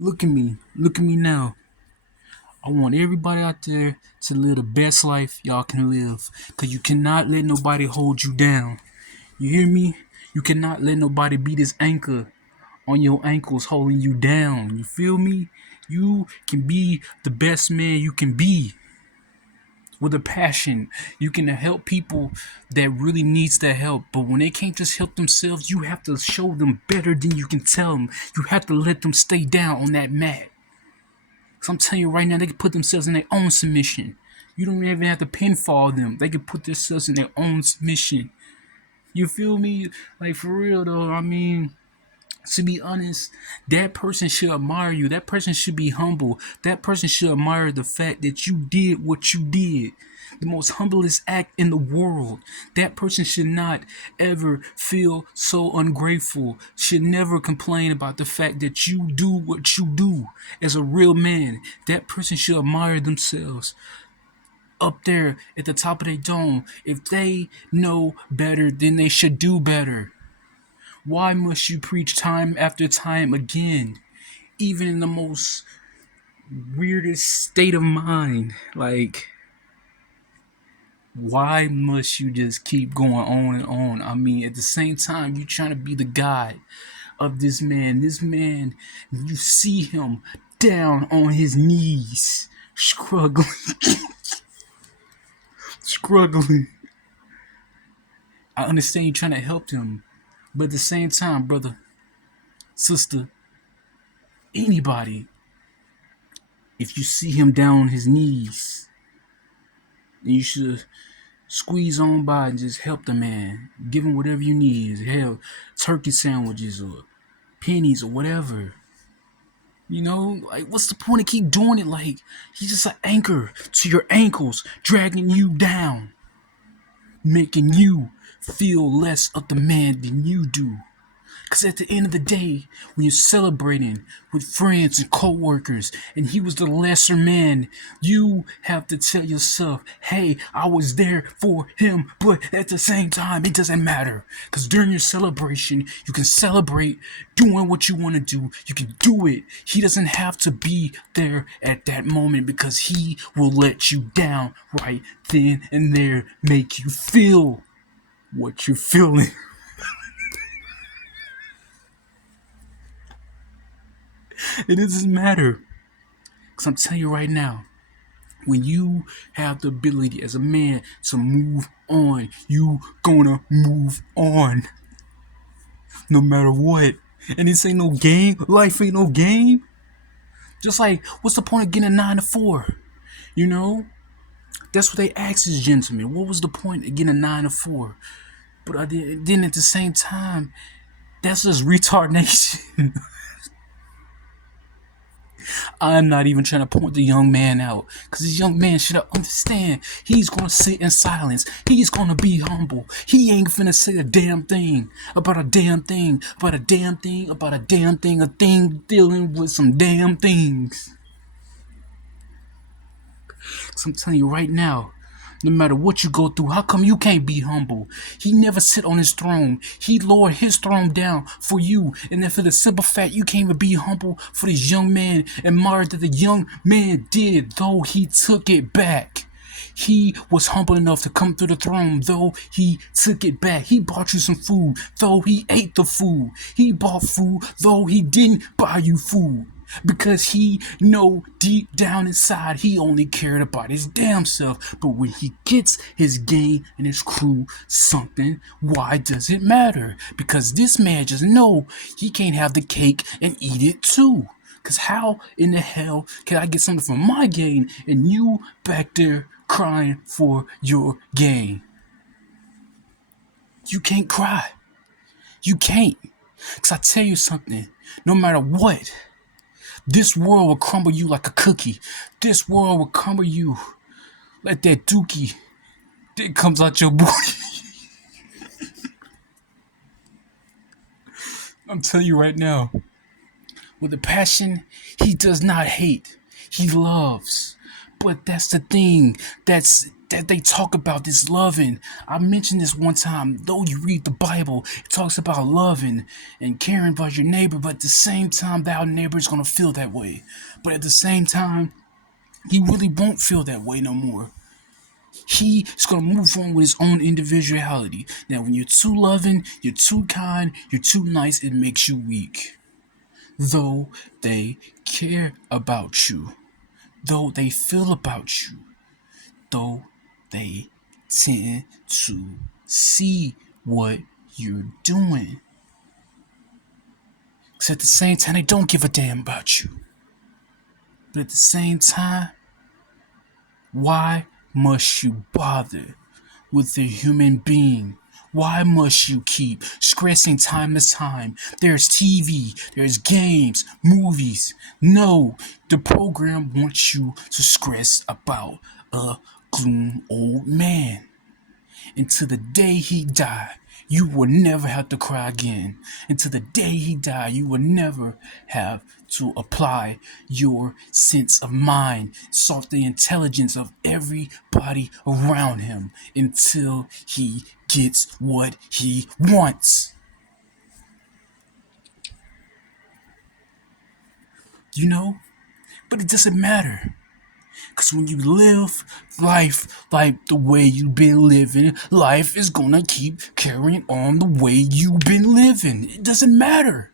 Look at me. Look at me now. I want everybody out there to live the best life y'all can live. Cause you cannot let nobody hold you down. You hear me? You cannot let nobody be this anchor on your ankles holding you down. You feel me? You can be the best man you can be with a passion. You can help people that really needs that help. But when they can't just help themselves, you have to show them better than you can tell them. You have to let them stay down on that mat. So I'm telling you right now, they can put themselves in their own submission. You don't even have to pinfall them. They can put themselves in their own submission. You feel me? Like for real though, I mean, to be honest, that person should admire you. That person should be humble. That person should admire the fact that you did what you did. The most humblest act in the world. That person should not ever feel so ungrateful. Should never complain about the fact that you do what you do as a real man. That person should admire themselves up there at the top of their dome. If they know better, then they should do better. Why must you preach time after time again? Even in the most weirdest state of mind. Like, why must you just keep going on and on? I mean, at the same time, you trying to be the God of this man. This man, you see him down on his knees, struggling, struggling. I understand you trying to help him, but at the same time, brother, sister, anybody, if you see him down on his knees, then you should squeeze on by and just help the man. Give him whatever you need. Hell, turkey sandwiches or pennies or whatever. You know, like what's the point of keep doing it? Like he's just an anchor to your ankles, dragging you down, making you feel less of the man than you do. Because at the end of the day, when you're celebrating with friends and coworkers, and he was the lesser man, you have to tell yourself, hey, I was there for him, but at the same time, it doesn't matter. Because during your celebration, you can celebrate doing what you want to do. You can do it. He doesn't have to be there at that moment because he will let you down right then and there, make you feel what you're feeling. It doesn't matter. Because I'm telling you right now, when you have the ability as a man to move on, you gonna move on no matter what. And this ain't no game. Life ain't no game. Just like, what's the point of getting a 9 to 4? You know? That's what they asked this gentleman. What was the point of getting a 9 to 4? But then at the same time, that's just retardation. I'm not even trying to point the young man out because this young man should understand he's gonna sit in silence. He's gonna be humble. He ain't finna say a damn thing about a damn thing, about a damn thing, about a damn thing, a thing dealing with some damn things. So I'm telling you right now, no matter what you go through, how come you can't be humble? He never sit on his throne. He lowered his throne down for you. And then for the simple fact you can't even be humble for this young man, admire that the young man did, though he took it back. He was humble enough to come through the throne, though he took it back. He bought you some food, though he ate the food. He bought food, though he didn't buy you food. Because he know deep down inside he only cared about his damn self. But when he gets his gang and his crew something, why does it matter? Because this man just know he can't have the cake and eat it too. Cause how in the hell can I get something from my game and you back there crying for your game? You can't cry. You can't. Cause I tell you something, no matter what, this world will crumble you like a cookie. This world will crumble you like that dookie that comes out your booty. I'm telling you right now, with a passion he does not hate, he loves. But that's the thing. That they talk about this loving. I mentioned this one time. Though you read the Bible, it talks about loving and caring about your neighbor, but at the same time, that neighbor is gonna feel that way. But at the same time, he really won't feel that way no more. He's gonna move on with his own individuality. Now, when you're too loving, you're too kind, you're too nice, it makes you weak. Though they care about you, though they feel about you, though they tend to see what you're doing. Because at the same time, they don't give a damn about you. But at the same time, why must you bother with a human being? Why must you keep stressing time to time? There's TV, there's games, movies. No, the program wants you to stress about a gloom old man. Until the day he die, you will never have to cry again. Until the day he die, you will never have to apply your sense of mind, sought the intelligence of everybody around him until he gets what he wants. You know? But it doesn't matter. Because when you live life like the way you've been living, life is gonna keep carrying on the way you've been living. It doesn't matter.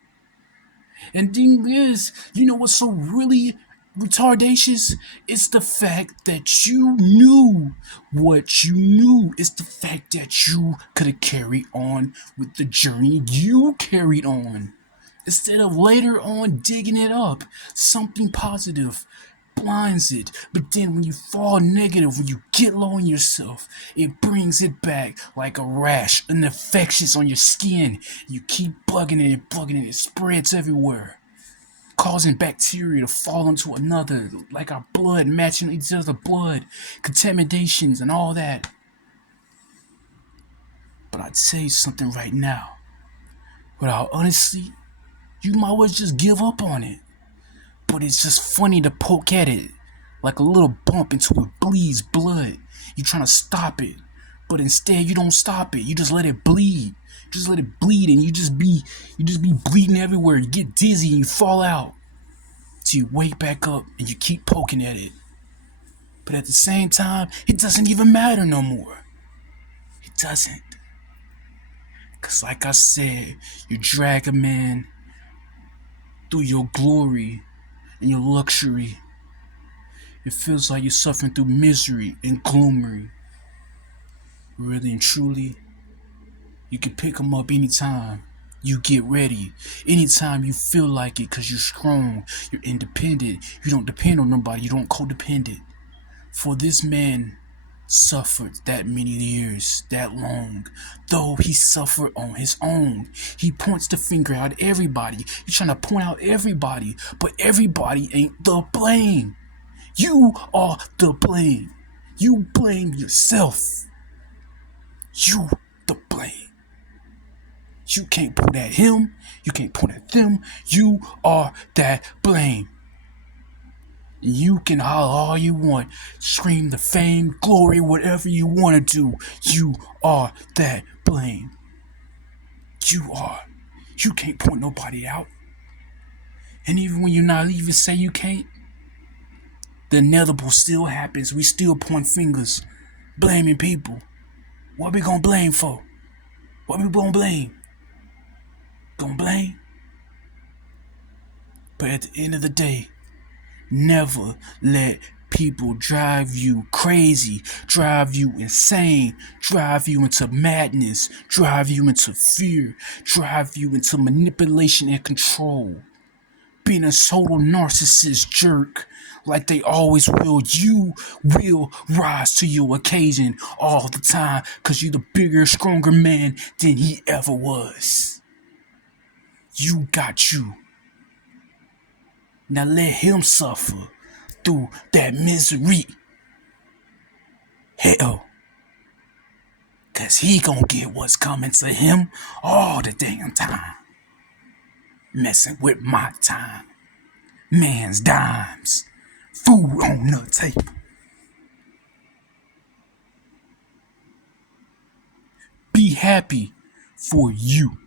And thing is, you know what's so really retardatious? It's the fact that you knew what you knew. It's the fact that you could have carried on with the journey you carried on. Instead of later on digging it up, something positive blinds it. But then when you fall negative, when you get low on yourself, it brings it back like a rash, an infectious on your skin. You keep bugging it, it spreads everywhere, causing bacteria to fall into another, like our blood matching each other's blood, contaminations and all that. But I'd say something right now. Without honestly, you might well just give up on it. But it's just funny to poke at it like a little bump until it bleeds blood. You're trying to stop it, but instead you don't stop it. You just let it bleed. Just let it bleed, and you just be bleeding everywhere. You get dizzy and you fall out. So you wake back up and you keep poking at it. But at the same time, it doesn't even matter no more. It doesn't. Cause like I said, you drag a man through your glory and your luxury. It feels like you're suffering through misery and gloomery. Really and truly, you can pick them up anytime you get ready. Anytime you feel like it, because you're strong, you're independent, you don't depend on nobody, you don't codependent. For this man suffered that many years, that long, though he suffered on his own. He points the finger at everybody. He's trying to point out everybody, but everybody ain't the blame. You are the blame. You blame yourself. You the blame. You can't point at him. You can't point at them. You are that blame. You can holler all you want, scream the fame, glory, whatever you want to do. You are that blame. You are. You can't point nobody out. And even when you're not even say you can't, the inevitable still happens. We still point fingers, blaming people. What we gonna blame for? What we gonna blame? Gonna blame? But at the end of the day, never let people drive you crazy, drive you insane, drive you into madness, drive you into fear, drive you into manipulation and control. Being a total narcissist jerk like they always will, you will rise to your occasion all the time because you're the bigger, stronger man than he ever was. You got you. Now let him suffer through that misery. Hell, cause he gonna get what's coming to him all the damn time. Messing with my time. Man's dimes. Food on the table. happy for you.